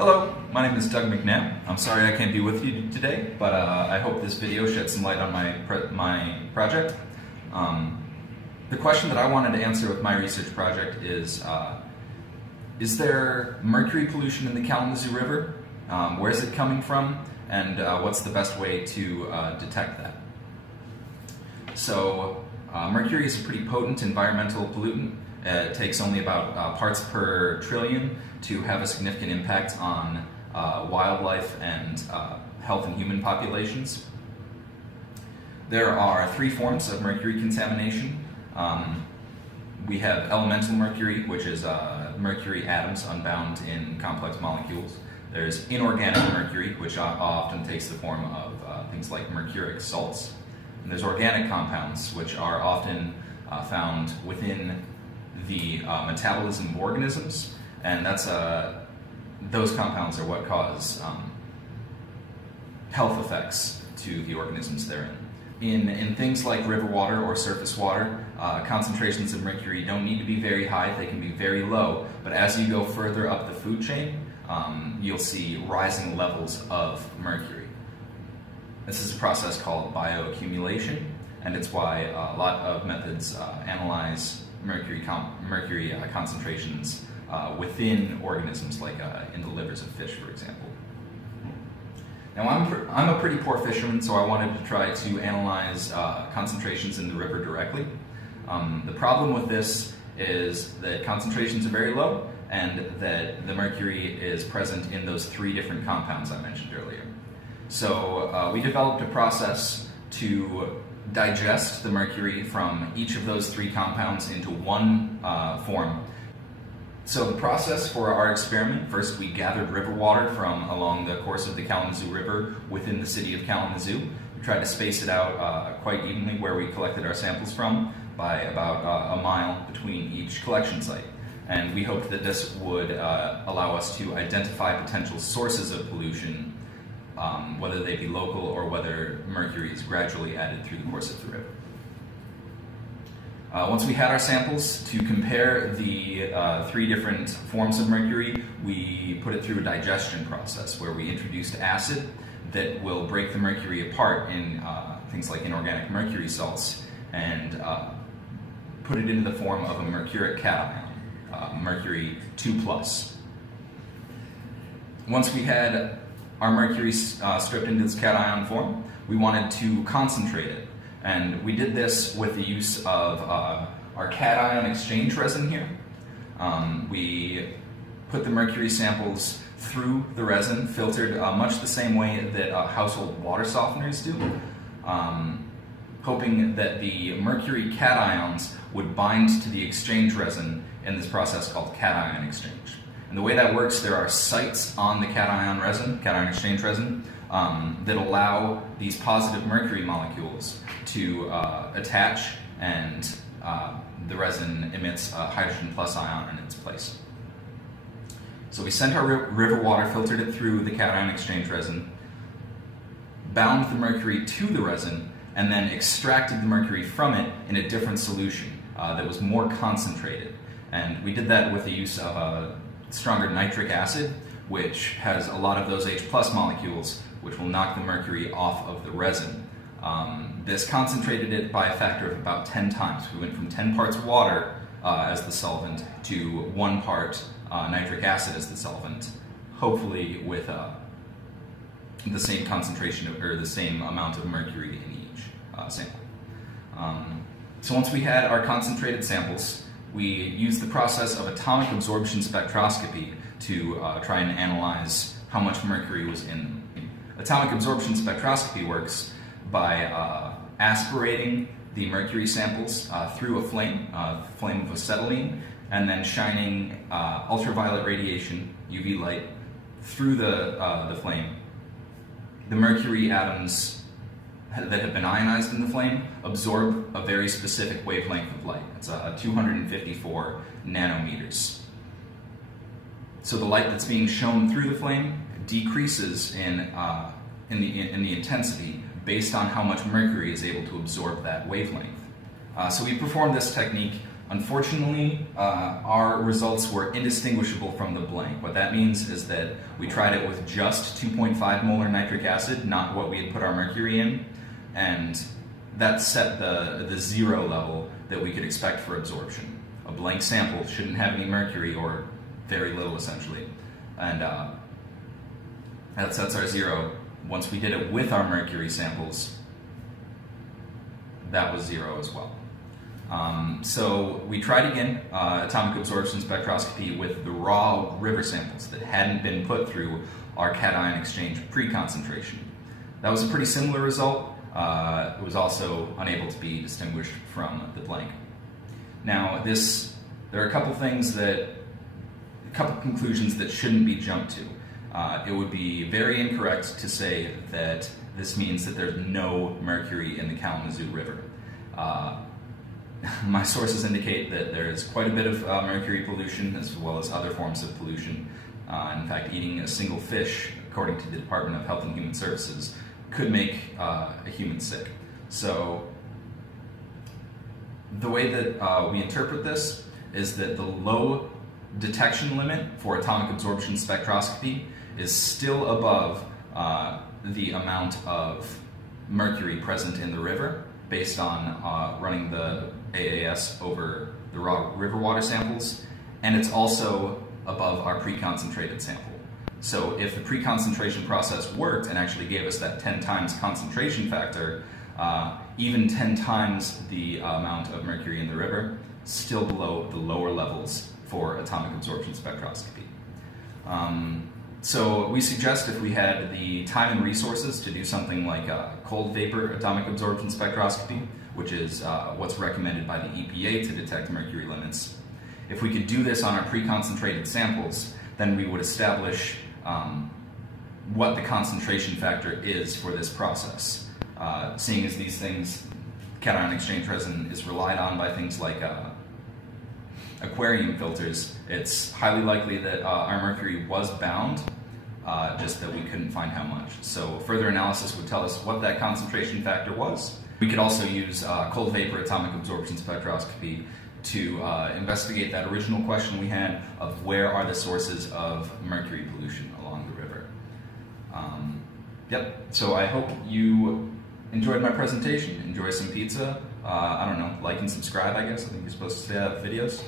Hello, my name is Doug McNabb. I'm sorry I can't be with you today, but I hope this video sheds some light on my project. The question that I wanted to answer with my research project is there mercury pollution in the Kalamazoo River? Where is it coming from? And what's the best way to detect that? So, mercury is a pretty potent environmental pollutant. It takes only about parts per trillion to have a significant impact on wildlife and health and human populations. There are three forms of mercury contamination. We have elemental mercury, which is mercury atoms unbound in complex molecules. There's inorganic mercury, which often takes the form of things like mercuric salts. And there's organic compounds, which are often found within the metabolism of organisms, and those compounds are what cause health effects to the organisms therein. In things like river water or surface water, concentrations of mercury don't need to be very high, they can be very low, but as you go further up the food chain, you'll see rising levels of mercury. This is a process called bioaccumulation, and it's why a lot of methods analyze mercury concentrations within organisms, like in the livers of fish, for example. Now, I'm a pretty poor fisherman, so I wanted to try to analyze concentrations in the river directly. The problem with this is that concentrations are very low, and that the mercury is present in those three different compounds I mentioned earlier. So we developed a process to digest the mercury from each of those three compounds into one form. So the process for our experiment, first we gathered river water from along the course of the Kalamazoo River within the city of Kalamazoo. We tried to space it out quite evenly where we collected our samples from, by about a mile between each collection site. And we hoped that this would allow us to identify potential sources of pollution, whether they be local or whether mercury is gradually added through the course of the river. Once we had our samples, to compare the three different forms of mercury, we put it through a digestion process where we introduced acid that will break the mercury apart in things like inorganic mercury salts and put it into the form of a mercuric cation, mercury 2+. Once we had our mercury stripped into this cation form, we wanted to concentrate it. And we did this with the use of our cation exchange resin here. We put the mercury samples through the resin, filtered much the same way that household water softeners do, hoping that the mercury cations would bind to the exchange resin in this process called cation exchange. And the way that works, there are sites on the cation exchange resin, that allow these positive mercury molecules to attach, and the resin emits a hydrogen plus ion in its place. So we sent our river water, filtered it through the cation exchange resin, bound the mercury to the resin, and then extracted the mercury from it in a different solution that was more concentrated. And we did that with the use of stronger nitric acid, which has a lot of those H+ molecules, which will knock the mercury off of the resin. This concentrated it by a factor of about 10 times. We went from 10 parts water as the solvent to 1 part nitric acid as the solvent, hopefully with the same concentration or the same amount of mercury in each sample. So once we had our concentrated samples, we used the process of atomic absorption spectroscopy to try and analyze how much mercury was in them. Atomic absorption spectroscopy works by aspirating the mercury samples through a flame of acetylene, and then shining ultraviolet radiation, UV light, through the flame. The mercury atoms that have been ionized in the flame absorb a very specific wavelength of light. It's 254 nanometers. So the light that's being shown through the flame decreases in the intensity based on how much mercury is able to absorb that wavelength. So we performed this technique Unfortunately, our results were indistinguishable from the blank. What that means is that we tried it with just 2.5 molar nitric acid, not what we had put our mercury in, and that set the zero level that we could expect for absorption. A blank sample shouldn't have any mercury, or very little essentially, and that sets our zero. Once we did it with our mercury samples, that was zero as well. So we tried again atomic absorption spectroscopy with the raw river samples that hadn't been put through our cation exchange pre-concentration. That was a pretty similar result. It was also unable to be distinguished from the blank. Now, there are a couple conclusions that shouldn't be jumped to. It would be very incorrect to say that this means that there's no mercury in the Kalamazoo River. My sources indicate that there is quite a bit of mercury pollution, as well as other forms of pollution. In fact, eating a single fish, according to the Department of Health and Human Services, could make a human sick. So the way that we interpret this is that the low detection limit for atomic absorption spectroscopy is still above the amount of mercury present in the river, based on running the AAS over the raw river water samples, and it's also above our pre-concentrated sample. So if the pre-concentration process worked and actually gave us that 10 times concentration factor, even 10 times the amount of mercury in the river, still below the lower levels for atomic absorption spectroscopy. So we suggest, if we had the time and resources, to do something like cold vapor atomic absorption spectroscopy, which is what's recommended by the EPA to detect mercury limits. If we could do this on our pre-concentrated samples, then we would establish what the concentration factor is for this process. Seeing as these things, cation exchange resin is relied on by things like aquarium filters, it's highly likely that our mercury was bound, just that we couldn't find how much. So further analysis would tell us what that concentration factor was. We could also use cold vapor atomic absorption spectroscopy to investigate that original question we had of where are the sources of mercury pollution along the river. So I hope you enjoyed my presentation. Enjoy some pizza. I don't know, like and subscribe, I guess. I think you're supposed to say that videos.